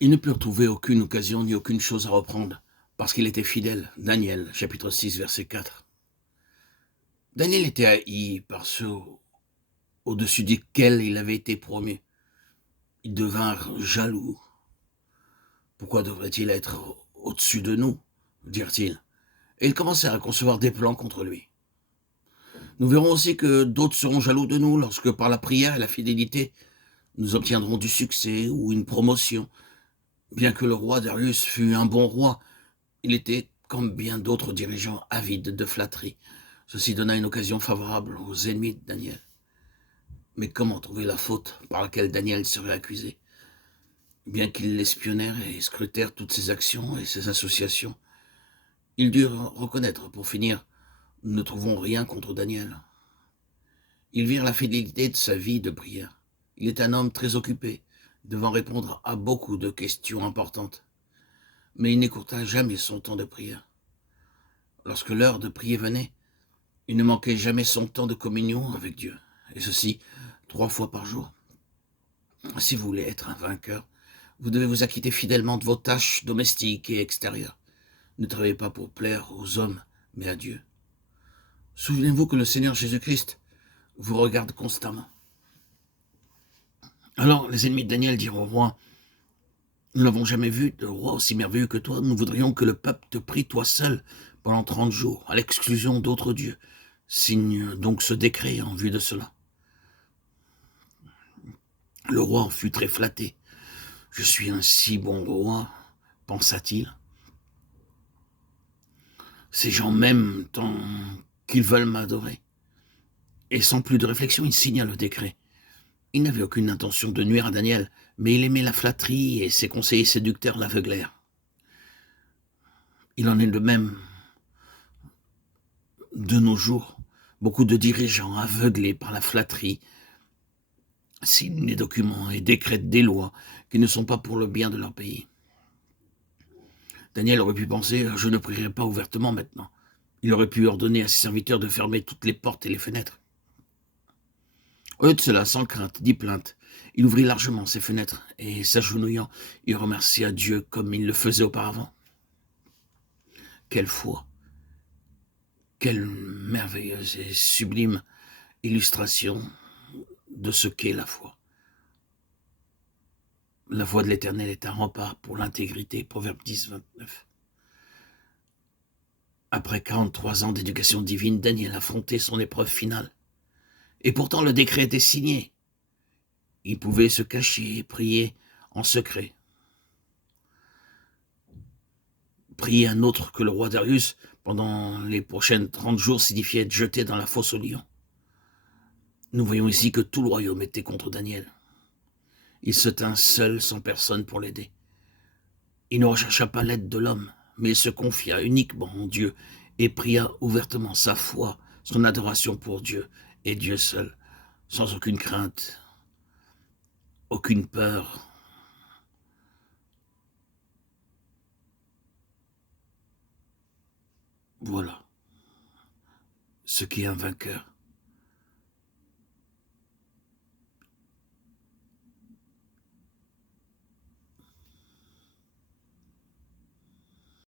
Il ne put trouver aucune occasion ni aucune chose à reprendre, parce qu'il était fidèle. Daniel, chapitre 6, verset 4. Daniel était haï par ceux au-dessus desquels il avait été promu. Ils devinrent jaloux. Pourquoi devrait-il être au-dessus de nous, dirent-ils. Et ils commencèrent à concevoir des plans contre lui. Nous verrons aussi que d'autres seront jaloux de nous lorsque, par la prière et la fidélité, nous obtiendrons du succès ou une promotion. Bien que le roi Darius fût un bon roi, il était, comme bien d'autres dirigeants, avide de flatterie. Ceci donna une occasion favorable aux ennemis de Daniel. Mais comment trouver la faute par laquelle Daniel serait accusé? Bien qu'ils l'espionnèrent et scrutèrent toutes ses actions et ses associations, ils durent reconnaître, pour finir, nous ne trouvons rien contre Daniel. Ils virent la fidélité de sa vie de prière. Il est un homme très occupé, devant répondre à beaucoup de questions importantes. Mais il n'écourta jamais son temps de prière. Lorsque l'heure de prier venait, il ne manquait jamais son temps de communion avec Dieu, et ceci 3 fois par jour. Si vous voulez être un vainqueur, vous devez vous acquitter fidèlement de vos tâches domestiques et extérieures. Ne travaillez pas pour plaire aux hommes, mais à Dieu. Souvenez-vous que le Seigneur Jésus-Christ vous regarde constamment. Alors les ennemis de Daniel dirent au roi: nous n'avons jamais vu de roi aussi merveilleux que toi. Nous voudrions que le peuple te prie toi seul pendant 30 jours, à l'exclusion d'autres dieux. Signe donc ce décret en vue de cela. Le roi en fut très flatté. Je suis un si bon roi, pensa-t-il. Ces gens m'aiment tant qu'ils veulent m'adorer. Et sans plus de réflexion, il signa le décret. Il n'avait aucune intention de nuire à Daniel, mais il aimait la flatterie et ses conseillers séducteurs l'aveuglèrent. Il en est de même de nos jours. Beaucoup de dirigeants aveuglés par la flatterie signent des documents et décrètent des lois qui ne sont pas pour le bien de leur pays. Daniel aurait pu penser: je ne prierai pas ouvertement maintenant. Il aurait pu ordonner à ses serviteurs de fermer toutes les portes et les fenêtres. Au lieu de cela, sans crainte ni plainte, il ouvrit largement ses fenêtres et, s'agenouillant, il remercia Dieu comme il le faisait auparavant. Quelle foi! Quelle merveilleuse et sublime illustration de ce qu'est la foi. La voie de l'Éternel est un rempart pour l'intégrité. Proverbe 10, 29. Après 43 ans d'éducation divine, Daniel affrontait son épreuve finale. Et pourtant le décret était signé. Il pouvait se cacher et prier en secret. Prier un autre que le roi Darius pendant les prochaines 30 jours signifiait être jeté dans la fosse aux lions. Nous voyons ici que tout le royaume était contre Daniel. Il se tint seul, sans personne pour l'aider. Il ne rechercha pas l'aide de l'homme, mais il se confia uniquement en Dieu et pria ouvertement sa foi, son adoration pour Dieu et Dieu seul, sans aucune crainte, aucune peur. Voilà ce qui est un vainqueur.